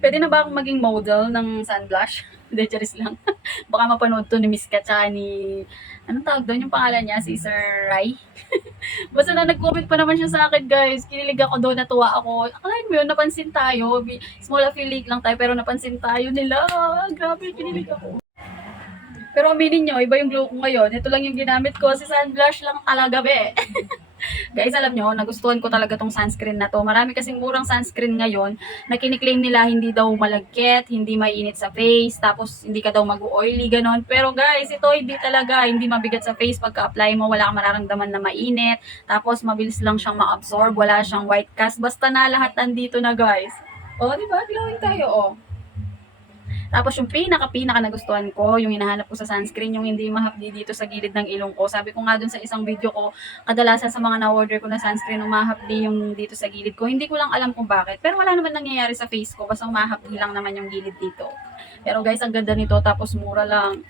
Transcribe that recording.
Pwede na ba akong maging model ng sun blush? Hindi, charis lang. Baka mapanood to ni Miss Kat, tsaka ni, anong tawag doon yung pangalan niya? Si Sir Rai? Basta na nag-comment pa naman siya sa akin, guys. Kinilig ako doon, natuwa ako. Akalain mo yun, napansin tayo. Small affiliate lang tayo, pero napansin tayo nila. Grabe, kinilig ako. Pero aminin nyo, iba yung glow ko ngayon. Ito lang yung ginamit ko. Si sun blush lang talaga, be. Guys, alam nyo, nagustuhan ko talaga tong sunscreen na to. Marami kasing murang sunscreen ngayon na kiniklaim nila hindi daw malagkit, hindi mainit sa face, tapos hindi ka daw mag-oily, ganon. Pero guys, ito hindi talaga, hindi mabigat sa face pagka-apply mo, wala kang mararamdaman na mainit, tapos mabilis lang siyang ma-absorb, wala siyang white cast, basta na lahat nandito na guys. Oh, di ba? Glowing tayo, oh. Tapos yung pinaka nagustuhan ko, yung hinahanap ko sa sunscreen, yung hindi mahapdi dito sa gilid ng ilong ko. Sabi ko nga dun sa isang video ko, kadalasan sa mga na-order ko na sunscreen, umahapdi yung dito sa gilid ko. Hindi ko lang alam kung bakit. Pero wala naman nangyayari sa face ko, basta umahapdi lang naman yung gilid dito. Pero guys, ang ganda nito, tapos mura lang.